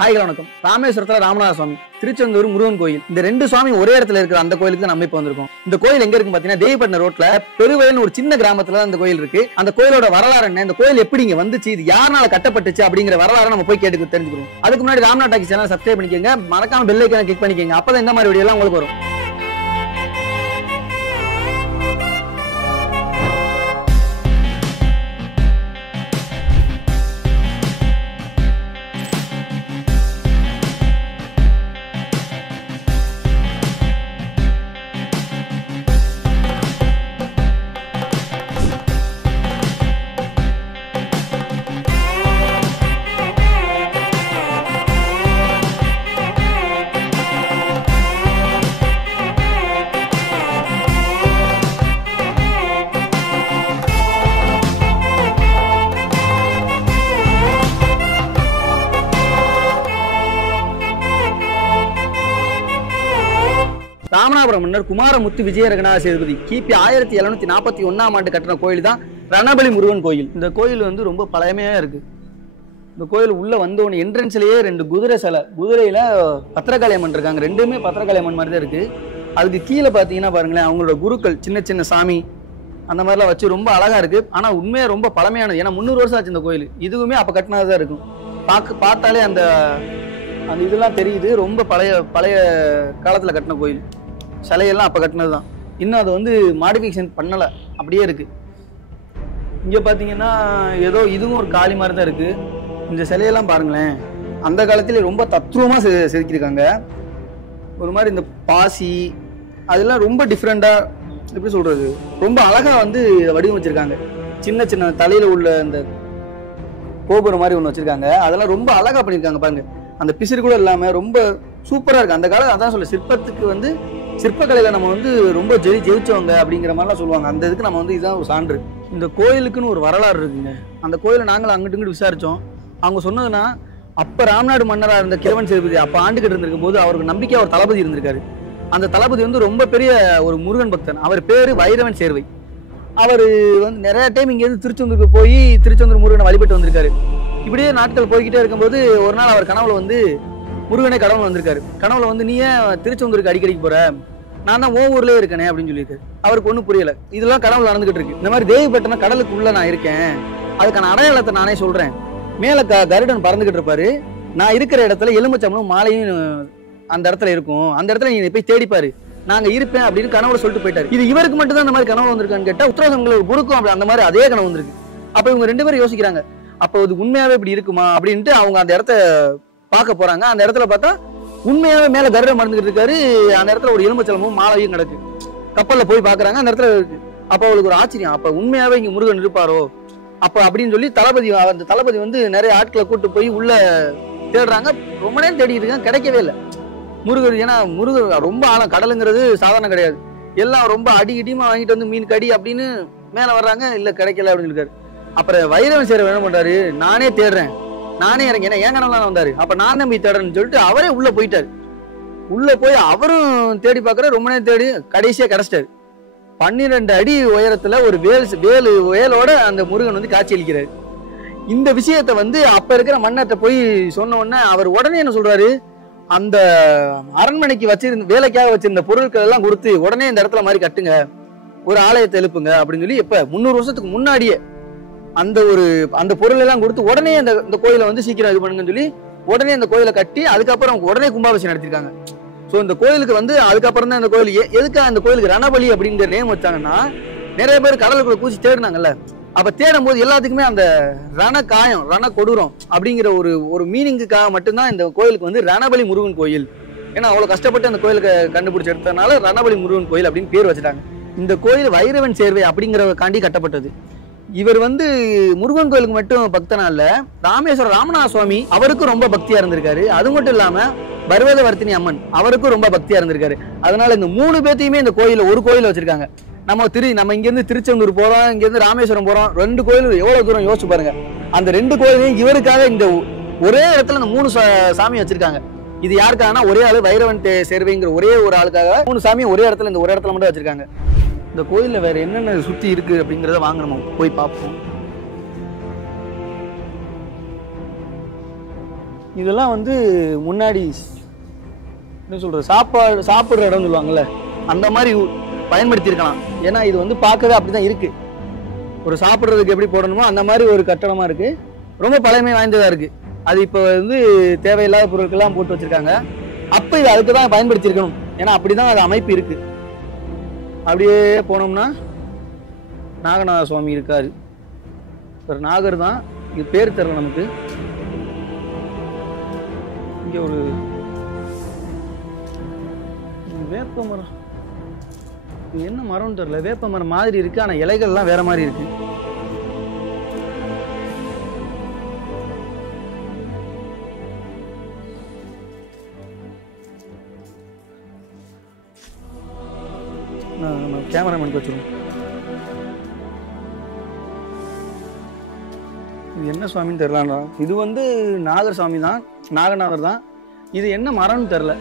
Hi வணக்கம். ராமேஸ்வரத்துல ராமநாத சுவாமி, திருச்செந்தூர் முருகன் கோயில், இந்த ரெண்டு சுவாமி ஒரே இடத்துல இருக்கிற அந்த கோயிலுக்கு தான் நம்ம இப்ப வந்திருக்கோம். இந்த கோயில் எங்க இருக்கு பாத்தீங்கன்னா, தேவிப்பட்டினம் ரோட்ல பெருவயல்னு ஒரு சின்ன கிராமத்துல அந்த கோயில் இருக்கு. அந்த கோயிலோட வரலாறு என்ன, இந்த கோயில் எப்படி இங்க வந்துச்சு, இது யாருனால கட்டப்பட்டுச்சு அப்படிங்கிற வரலாறு நம்ம போய் கேட்டு தெரிஞ்சுக்கிறோம். அதுக்கு முன்னாடி ராம்நாத் டாக்கி சேனல் சப்ஸ்கிரைப் பண்ணிக்கோங்க, மறக்காம பெல் ஐகானை கிளிக் பண்ணிக்கோங்க. அப்பதான் இந்த மாதிரி வீடியோ எல்லாம் உங்களுக்கு வரும். ராமநாதபுரம் மன்னர் குமாரமுத்து விஜயரங்கநாத சேதுபதி கிபி 1741ஆம் ஆண்டு கட்டின கோயில் தான் ரணபலி முருகன் கோயில். இந்த கோயில் வந்து ரொம்ப பழமையா இருக்கு. இந்த கோயில் உள்ள வந்தோன்னு என்ட்ரன்ஸ்லயே ரெண்டு குதிரை சிலை, குதிரையில பத்திரகாளி அம்மன் இருக்காங்க. ரெண்டுமே பத்திரகாளி அம்மன் மாதிரி தான் இருக்கு. அதுக்கு கீழே பாத்தீங்கன்னா பாருங்களேன், அவங்களோட குருக்கள் சின்ன சின்ன சாமி அந்த மாதிரிலாம் வச்சு ரொம்ப அழகா இருக்கு. ஆனா உண்மையா ரொம்ப பழமையானது. ஏன்னா 300 வருஷம் ஆச்சு இந்த கோயில். இதுவுமே அப்ப கட்டினதுதான் இருக்கும். பார்த்தாலே அந்த அந்த இதெல்லாம் தெரியுது. ரொம்ப பழைய காலத்துல கட்டின கோயில். சிலையெல்லாம் அப்ப கட்டினது தான். இன்னும் அதை வந்து மாடிஃபிகேஷன் பண்ணல, அப்படியே இருக்கு. இங்க பாத்தீங்கன்னா ஏதோ இதுவும் ஒரு காளி மாதிரி தான் இருக்கு. இந்த சிலையெல்லாம் பாருங்களேன், அந்த காலத்துல ரொம்ப தத்ரூபமா செதுக்கியிருக்காங்க. ஒரு மாதிரி இந்த பாசி அதெல்லாம் ரொம்ப டிஃப்ரெண்டா, எப்படி சொல்றது, ரொம்ப அழகா வந்து வடிவமைச்சிருக்காங்க. சின்ன சின்ன தலையில உள்ள இந்த கோபுரம் மாதிரி ஒண்ணு வச்சிருக்காங்க. அதெல்லாம் ரொம்ப அழகா பண்ணிருக்காங்க பாருங்க. அந்த பிசிறு கூட இல்லாம ரொம்ப சூப்பரா இருக்கு. அந்த காலம் அதான் சொல்ல, சிற்பத்துக்கு வந்து சிற்பக்கலையில நம்ம வந்து ரொம்ப ஜெயிச்சவங்க அப்படிங்கிற மாதிரிலாம் சொல்லுவாங்க. அந்த இதுக்கு நம்ம வந்து இதுதான் ஒரு சான்று. இந்த கோயிலுக்குன்னு ஒரு வரலாறு இருக்குங்க. அந்த கோயிலை நாங்களும் அங்கிட்டு இங்கிட்டு விசாரிச்சோம். அவங்க சொன்னதுன்னா, அப்ப ராமநாடு மன்னரா இருந்த கிழவன் சேதுபதி அப்ப ஆண்டுகிட்டு இருந்திருக்கும் போது அவருக்கு நம்பிக்கையா ஒரு தளபதி இருந்திருக்காரு. அந்த தளபதி வந்து ரொம்ப பெரிய ஒரு முருகன் பக்தன். அவர் பேரு வைரவன் சேர்வை. அவர் வந்து நிறைய டைம் இங்க இருந்து திருச்செந்தூருக்கு போய் திருச்செந்தூர் முருகனை வழிபட்டு வந்திருக்காரு. இப்படியே நாட்கள் போய்கிட்டே இருக்கும்போது ஒரு நாள் அவர் கனவுல வந்து முருகனே கடவுள் வந்திருக்காரு. கனவுல வந்து, நீ ஏன் திருச்செந்தூருக்கு அடிக்கடிக்கு போற, நான் தான் உன் ஊர்லயே இருக்கேனே அப்படின்னு சொல்லியிருக்காரு. அவருக்கு ஒன்றும் புரியல. இதெல்லாம் கடவுள் நடந்துகிட்டு இருக்கு. இந்த மாதிரி தேவிப்பட்டினம் கடலுக்குள்ள நான் இருக்கேன், அதுக்கான அடையாளத்தை நானே சொல்றேன். மேல கருடன் பறந்துகிட்டு இருப்பாரு. நான் இருக்கிற இடத்துல எலுமிச்சம்பழம் மாலையும் அந்த இடத்துல இருக்கும். அந்த இடத்துல நீ போய் தேடிப்பாரு, நாங்க இருப்பேன் அப்படின்னு கனவுல சொல்லிட்டு போயிட்டாரு. இது இவருக்கு மட்டும் தான் அந்த மாதிரி கனவு வந்திருக்கான்னு கேட்டா, உத்தரவாதங்கள் ஒரு குருக்கும் அப்படி அந்த மாதிரி அதே கனவு வந்திருக்கு. அப்ப இவங்க ரெண்டு பேரும் யோசிக்கிறாங்க, அப்போ அது உண்மையாவே இப்படி இருக்குமா அப்படின்ட்டு அவங்க அந்த இடத்த பார்க்க போறாங்க. அந்த இடத்துல பார்த்தா உண்மையாவே மேல கருடன் மறந்துகிட்டு இருக்காரு. அந்த இடத்துல ஒரு எலுமிச்சம்பழமும் மாலையும் கிடக்கு. கப்பல்ல போய் பாக்குறாங்க, அந்த இடத்துல இருக்கு. அப்ப அவளுக்கு ஒரு ஆச்சரியம், அப்ப உண்மையாவே இங்க முருகன் இருப்பாரோ அப்ப அப்படின்னு சொல்லி அந்த தளபதி வந்து நிறைய ஆட்களை கூட்டு போய் உள்ள தேடுறாங்க. ரொம்ப நேரம் தேடிட்டு இருக்காங்க, கிடைக்கவே இல்லை முருகர். ஏன்னா முருகர் ரொம்ப ஆழம், கடலுங்கிறது சாதாரண கிடையாது. எல்லாம் ரொம்ப அடிக்கடிமா வாங்கிட்டு வந்து மீன் கடி அப்படின்னு மேல வர்றாங்க, இல்ல கிடைக்கல அப்படின்னு இருக்காரு. அப்புறம் வைரவன் சேர என்ன பண்றாரு, நானே தேடுறேன், நானே இறங்கி, ஏன்னா என் கனவுலாம் வந்தாரு, அப்ப நான் போய் தேடுறேன்னு சொல்லிட்டு அவரே உள்ள போயிட்டாரு. உள்ள போய் அவரும் தேடி பார்க்கற, ரொம்ப நேரம் தேடி கடைசியா கிடைச்சிட்டாரு. 12 அடி உயரத்துல ஒரு வேலோட அந்த முருகன் வந்து காட்சி அளிக்கிறாரு. இந்த விஷயத்த வந்து அப்ப இருக்கிற மன்னர்கிட்ட போய் சொன்ன உடனே அவர் உடனே என்ன சொல்றாரு, அந்த அரண்மனைக்கு வச்சிருந்த வேலைக்காக வச்சிருந்த பொருட்கள் எல்லாம் கொடுத்து உடனே இந்த இடத்துல மாதிரி கட்டுங்க, ஒரு ஆலயத்தை எழுப்புங்க அப்படின்னு சொல்லி, எப்ப 300 வருஷத்துக்கு முன்னாடியே அந்த பொருள் எல்லாம் கொடுத்து உடனே இந்த கோயிலை வந்து சீக்கிரம் இது பண்ணுங்கன்னு சொல்லி உடனே இந்த கோயிலை கட்டி அதுக்கப்புறம் உடனே கும்பாபிஷேகம் நடத்திருக்காங்க. சோ இந்த கோயிலுக்கு வந்து அதுக்கப்புறம் தான் இந்த கோயில் எதுக்கு அந்த கோயிலுக்கு ரணபலி அப்படிங்கிற நேம் வச்சாங்கன்னா, நிறைய பேர் கடலுக்குள்ள பூச்சி தேடினாங்கல்ல. அப்ப தேடும் போது எல்லாத்துக்குமே அந்த ரண கொடூரம் அப்படிங்கிற ஒரு மீனிங்குக்காக மட்டும்தான் இந்த கோயிலுக்கு வந்து ரணபலி முருகன் கோயில். ஏன்னா அவ்வளவு கஷ்டப்பட்டு அந்த கோயிலுக்கு கண்டுபிடிச்சு எடுத்ததுனால ரணபலி முருகன் கோயில் அப்படின்னு பேர் வச்சுட்டாங்க. இந்த கோயில் வைரவன் சேர்வை அப்படிங்கிறக்காண்டி கட்டப்பட்டது. இவர் வந்து முருகன் கோயிலுக்கு மட்டும் பக்தனா இல்ல, ராமேஸ்வரம் ராமநாத சுவாமி அவருக்கும் ரொம்ப பக்தியா இருந்திருக்காரு. அது மட்டும் இல்லாம பர்வதவர்த்தினி அம்மன் அவருக்கும் ரொம்ப பக்தியா இருந்திருக்காரு. அதனால இந்த 3 பேத்தையுமே இந்த கோயில ஒரு கோயில் வச்சிருக்காங்க. நம்ம இங்க இருந்து திருச்செந்தூர் போறோம், இங்க இருந்து ராமேஸ்வரம் போறோம், 2 கோயில் எவ்வளவு தூரம் யோசிச்சு பாருங்க. அந்த 2 கோயிலையும் இவருக்காக இந்த ஒரே இடத்துல இந்த 3 சாமி வச்சிருக்காங்க. இது யாருக்காகனா, ஒரே ஆளு வைரவன் சேர்வைங்கிற ஒரே ஒரு ஆளுக்காக 3 சாமியும் ஒரே இடத்துல இந்த ஒரு இடத்துல மட்டும் வச்சிருக்காங்க. இந்த கோயில்ல வேற என்னென்ன சுத்தி இருக்கு அப்படிங்கறத வாங்க நம்ம போய் பார்ப்போம். இதெல்லாம் வந்து முன்னாடி என்ன சொல்கிறது சாப்பிட்ற இடம்னு சொல்லுவாங்கள்ல, அந்த மாதிரி பயன்படுத்தியிருக்கலாம். ஏன்னா இது வந்து பார்க்கவே அப்படி தான் இருக்குது. ஒரு சாப்பிட்றதுக்கு எப்படி போடணுமோ அந்த மாதிரி ஒரு கட்டடமாக இருக்குது. ரொம்ப பழமை வாய்ந்ததாக இருக்குது. அது இப்போ வந்து தேவையில்லாத பொருட்கள்லாம் போட்டு வச்சுருக்காங்க. அப்போ இது அதுக்கு தான் பயன்படுத்தியிருக்கணும். ஏன்னா அப்படி தான் அது அமைப்பு இருக்குது. அப்படியே போனோம்னா நாகநாத சுவாமி இருக்காரு. ஒரு நாகர் தான், இது பேர் தெரியல நமக்கு. இங்கே ஒரு வேப்ப மரம், இது என்ன மரம்னு தெரியல. வேப்ப மரம் மாதிரி இருக்கு, ஆனா இலைகள்லாம் வேற மாதிரி இருக்கு. கேமராமேன் வச்சிருவோம். இது என்ன சுவாமின்னு தெரியல. இது வந்து நாகர் சுவாமி தான், நாகநாதர் தான். இது என்ன மரம்னு தெரியல.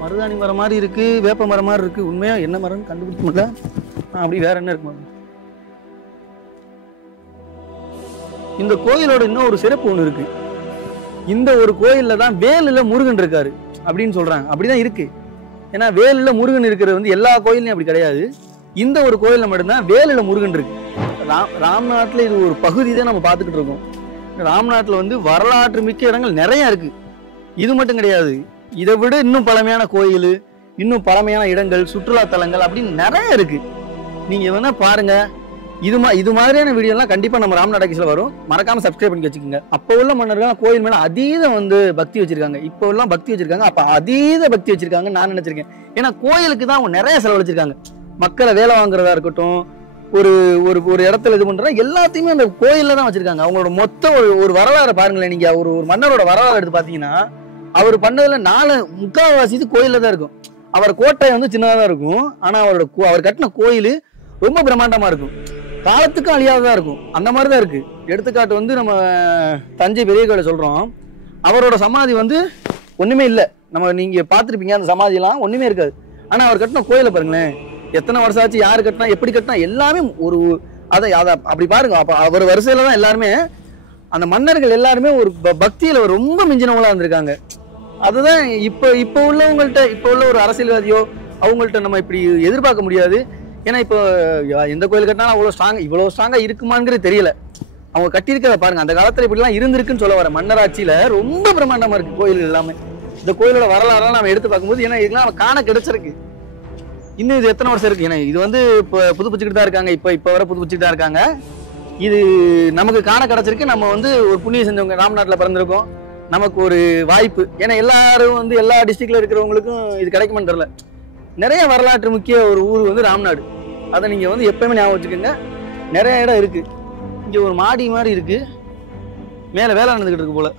மருதாணி மரம் மாதிரி இருக்கு, வேப்ப மரம் மாதிரி இருக்கு. உண்மையா என்ன மரம்னு கண்டுபிடிக்க முடியல. அப்படி வேற என்ன இருக்கு? இந்த கோயிலோட இன்னும் ஒரு சிறப்பு ஒண்ணு இருக்கு. இந்த ஒரு கோயில்ல தான் வேலுல முருகன் இருக்காரு அப்படின்னு சொல்றாங்க. அப்படிதான் இருக்கு. ஏன்னா வேலுல முருகன் இருக்கிறது வந்து எல்லா கோயிலையும் அப்படி கிடையாது. இந்த ஒரு கோயில்ல மட்டும்தான் வேலுல முருகன் இருக்கு. ராம்நாட்டில் இது ஒரு பகுதி தான் நம்ம பார்த்துக்கிட்டு இருக்கோம். ராம்நாட்டில் வந்து வரலாற்று மிக்க இடங்கள் நிறைய இருக்கு. இது மட்டும் கிடையாது, இதை விட இன்னும் பழமையான கோயில், இன்னும் பழமையான இடங்கள், சுற்றுலா தலங்கள் அப்படின்னு நிறைய இருக்கு. நீங்க வேணா பாருங்க. இது மாதிரியான வீடியோலாம் கண்டிப்பா நம்ம ராம்நாட் டாக்கீஸ்ல வரும். மறக்காம சப்ஸ்கிரைப் பண்ணி வச்சுக்கோங்க. அப்போ உள்ள மன்னர்கள் கோயில் மேல அதீத வந்து பக்தி வச்சிருக்காங்க. இப்போ எல்லாம் பக்தி வச்சிருக்காங்க, அப்ப அதீத பக்தி வச்சிருக்காங்க நான் நினைச்சிருக்கேன். ஏன்னா கோயிலுக்கு தான் அவங்க நிறைய செலவழிச்சிருக்காங்க. மக்களை வேலை வாங்குறதா இருக்கட்டும், ஒரு ஒரு இடத்துல இது பண்ற எல்லாத்தையுமே அந்த கோயில்ல தான் வச்சிருக்காங்க. அவங்களோட மொத்த ஒரு வரலாறு பாருங்களேன். நீங்க ஒரு மன்னரோட வரலாறு எடுத்து பாத்தீங்கன்னா, அவர் பண்ணதுல 4/3 கோயில்ல தான் இருக்கும். அவர் கோட்டை வந்து சின்னதா தான் இருக்கும். ஆனா அவர் கட்டின கோயில் ரொம்ப பிரம்மாண்டமா இருக்கும். காலத்துக்கும் அழியாததா இருக்கும். அந்த மாதிரிதான் இருக்கு. எடுத்துக்காட்டு வந்து நம்ம தஞ்சை பெரிய கோயிலை சொல்றோம். அவரோட சமாதி வந்து ஒண்ணுமே இல்லை. நீங்க பாத்துருப்பீங்க, அந்த சமாதி எல்லாம் ஒண்ணுமே இருக்காது. ஆனா அவர் கட்டின கோயிலை பாருங்களேன், எத்தனை வருஷம் ஆச்சு, யாரு கட்டினா, எப்படி கட்டினா, எல்லாமே அதை அப்படி பாருங்க. அப்ப அவர் வரிசையில தான் எல்லாருமே, அந்த மன்னர்கள் எல்லாருமே ஒரு பக்தியில ரொம்ப மிஞ்சினவங்களா இருந்திருக்காங்க. அதுதான் இப்ப உள்ளவங்கள்ட்ட, இப்ப உள்ள ஒரு அரசியல்வாதியோ அவங்கள்ட்ட நம்ம இப்படி எதிர்பார்க்க முடியாது. ஏன்னா இப்போ எந்த கோயில் கட்டினாலும் இவ்வளவு ஸ்ட்ராங்கா இருக்குமாங்கிறது தெரியல. அவங்க கட்டியிருக்கிறத பாருங்க. அந்த காலத்துல இப்படிலாம் இருந்திருக்குன்னு சொல்ல வர. மன்னராட்சியில ரொம்ப பிரம்மாண்டமா இருக்கு கோயில் எல்லாமே. இந்த கோயிலோட வரலாறுலாம் நம்ம எடுத்து பார்க்கும்போது, ஏன்னா இதெல்லாம் நம்ம காண கிடைச்சிருக்கு. இன்னும் இது எத்தனை வருஷம் இருக்கு. ஏன்னா இது வந்து இப்போ புதுப்பிச்சுக்கிட்டு தான் இருக்காங்க. இப்போ வர புதுப்பிச்சுட்டு தான் இருக்காங்க. இது நமக்கு காண கிடைச்சிருக்கு. நம்ம வந்து ஒரு புண்ணியம் செஞ்சவங்க, ராம்நாட்டில் பிறந்திருக்கோம். நமக்கு ஒரு வாய்ப்பு. ஏன்னா எல்லாரும் வந்து எல்லா டிஸ்ட்ரிக்ட்ல இருக்கிறவங்களுக்கும் இது கிடைக்குமான்னு தெரியல. நிறைய வரலாற்று முக்கிய ஒரு ஊர் வந்து ராம்நாடு. அதை நீங்க வந்து எப்பயுமே ஞாபகம் வச்சுக்கோங்க. நிறைய இடம் இருக்கு. இங்க ஒரு மாடி மாதிரி இருக்கு. மேல வேலை நடந்துகிட்டு இருக்கு போல.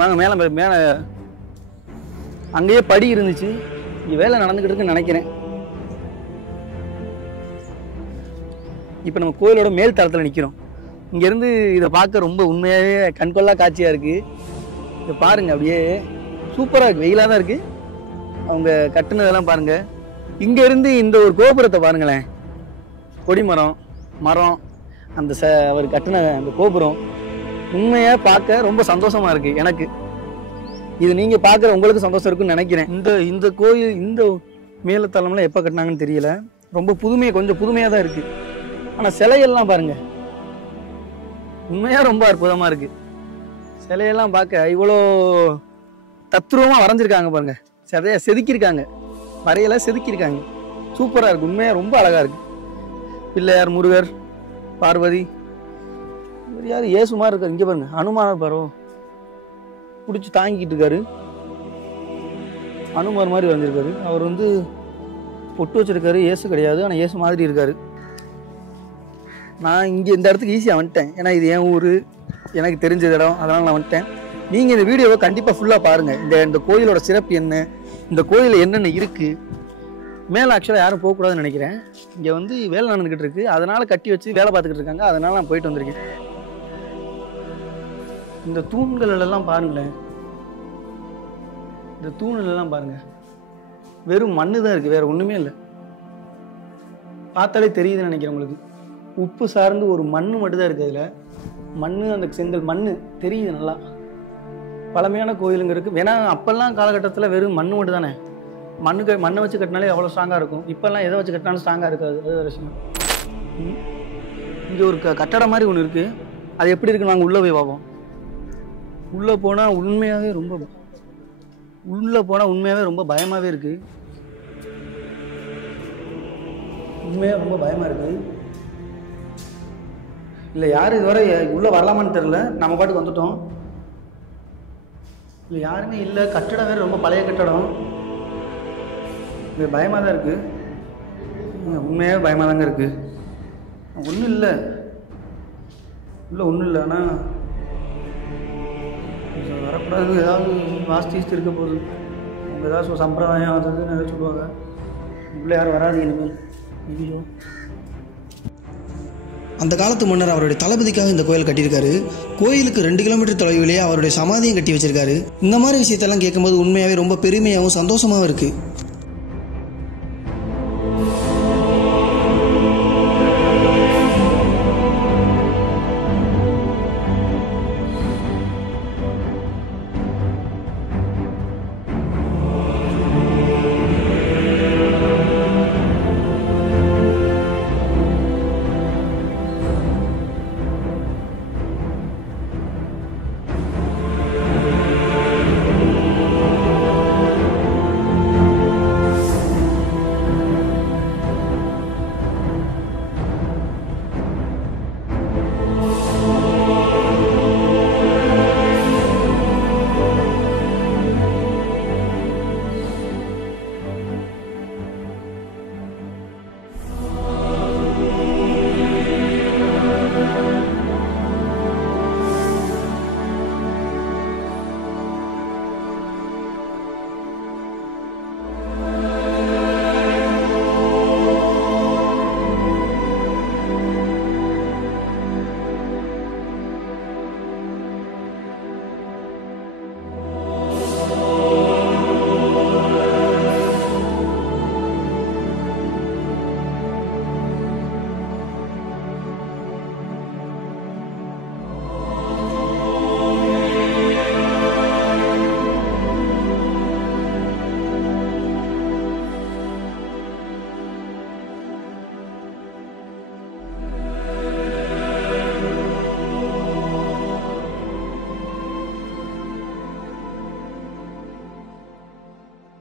வாங்க மேல அங்கேயே படி இருந்துச்சு. இங்க வேலை நடந்துகிட்டு இருக்குன்னு நினைக்கிறேன். இப்ப நம்ம கோயிலோட மேல் தளத்துல நிக்கிறோம். இங்க இருந்து இதை பார்க்க ரொம்ப உண்மையாவே கண்கொள்ளா காட்சியா இருக்கு. இதை பாருங்க, அப்படியே சூப்பரா இருக்கு. வெயிலா தான் இருக்கு. அவங்க கட்டுனதெல்லாம் பாருங்க. இங்க இருந்து இந்த ஒரு கோபுரத்தை பாருங்களேன். கொடிமரம், மரம், அந்த அவர் கட்டின அந்த கோபுரம் உண்மையா பார்க்க ரொம்ப சந்தோஷமா இருக்கு எனக்கு. இது நீங்க பார்க்குற உங்களுக்கு சந்தோஷம் இருக்குன்னு நினைக்கிறேன். இந்த கோயில், இந்த மேலத்தளம்லாம் எப்போ கட்டினாங்கன்னு தெரியல. ரொம்ப கொஞ்சம் புதுமையா தான் இருக்கு. ஆனா சிலையெல்லாம் பாருங்க, உண்மையா ரொம்ப அற்புதமா இருக்கு. சிலையெல்லாம் பார்க்க இவ்வளோ தத்ரூபமா வரைஞ்சிருக்காங்க பாருங்க. சிலைய செதுக்கியிருக்காங்க, வரையில செதுக்கியிருக்காங்க. சூப்பரா இருக்கு. உண்மையா ரொம்ப அழகா இருக்கு. பிள்ளையார், முருகர், பார்வதி, இவர் யாரு, ஏசுமார் இருக்காரு. இங்க பாருங்க, அனுமார் பாரு பிடிச்சி தாங்கிட்டு இருக்காரு. அனுமார் மாதிரி வந்திருக்காரு. அவர் வந்து பொட்டு வச்சிருக்காரு. ஏசு கிடையாது, ஆனா ஏசு மாதிரி இருக்காரு. நான் இங்க இந்த இடத்துக்கு ஈஸியா வந்துட்டேன். ஏன்னா இது என் ஊரு, எனக்கு தெரிஞ்ச இடம், அதனால நான் வந்துட்டேன். நீங்க இந்த வீடியோவை கண்டிப்பா ஃபுல்லா பாருங்க. இந்த கோயிலோட சிறப்பு என்ன, இந்த கோயில என்னென்ன இருக்கு. மேலே ஆக்சுவலாக யாரும் போகக்கூடாதுன்னு நினைக்கிறேன். இங்கே வந்து வேலை நடந்துக்கிட்டு இருக்கு, அதனால கட்டி வச்சு வேலை பார்த்துக்கிட்டு இருக்காங்க. அதனால நான் போயிட்டு வந்திருக்கேன். இந்த தூண்கள் எல்லாம் பாருங்களேன். இந்த தூண்கள் எல்லாம் பாருங்க, வெறும் மண்ணு தான் இருக்கு, வேற ஒண்ணுமே இல்லை. பார்த்தாலே தெரியுதுன்னு நினைக்கிறேன் உங்களுக்கு. உப்பு சார்ந்து ஒரு மண்ணு மட்டும் தான் இருக்கு. அதில் மண், அந்த செங்கல் மண் தெரியுது நல்லா. பழமையான கோயிலுங்க இருக்குது. ஏன்னா அப்போல்லாம் காலகட்டத்தில் வெறும் மண் மட்டும் தானே, மண்ணை வச்சு கட்டினாலே எவ்வளோ ஸ்ட்ராங்காக இருக்கும். இப்போல்லாம் எதை வச்சு கட்டினாலும் ஸ்ட்ராங்காக இருக்காது. அது ஒரு விஷயம். இங்கே ஒரு கட்டடம் மாதிரி ஒன்று இருக்குது. அது எப்படி இருக்குன்னு நாங்கள் உள்ளே போய் பார்ப்போம். உள்ளே போனால் உண்மையாகவே ரொம்ப பயமாகவே இருக்குது. உண்மையாக ரொம்ப பயமாக இருக்குது. இல்லை யார் இதுவரை உள்ளே வரலாமான்னு தெரில. நம்ம பாட்டுக்கு வந்துட்டோம். இல்லை யாருமே இல்லை. கட்டடம் வேறு ரொம்ப பழைய கட்டடம். இது பயமாக தான் இருக்குது. உண்மையாக பயமாக தாங்க இருக்குது. ஒன்றும் இல்லை ஒன்றும் இல்லை. ஆனால் வரக்கூடாது. ஏதாவது வாஸ்தி இருக்க போகுது. அவங்க ஏதாவது சம்பிரதாயம் அது நிறைய சொல்லுவாங்க. உள்ளே யாரும் வராது இனிமேல். ஐயோ, அந்த காலத்து மன்னர் அவருடைய தளபதிக்காக இந்த கோயில் கட்டியிருக்காரு. கோயிலுக்கு 2 கிலோமீட்டர் தொலைவிலேயே அவருடைய சமாதியும் கட்டி வச்சிருக்காரு. இந்த மாதிரி விஷயத்தெல்லாம் கேட்கும்போது உண்மையாகவே ரொம்ப பெருமையாகவும் சந்தோஷமாகவும் இருக்குது.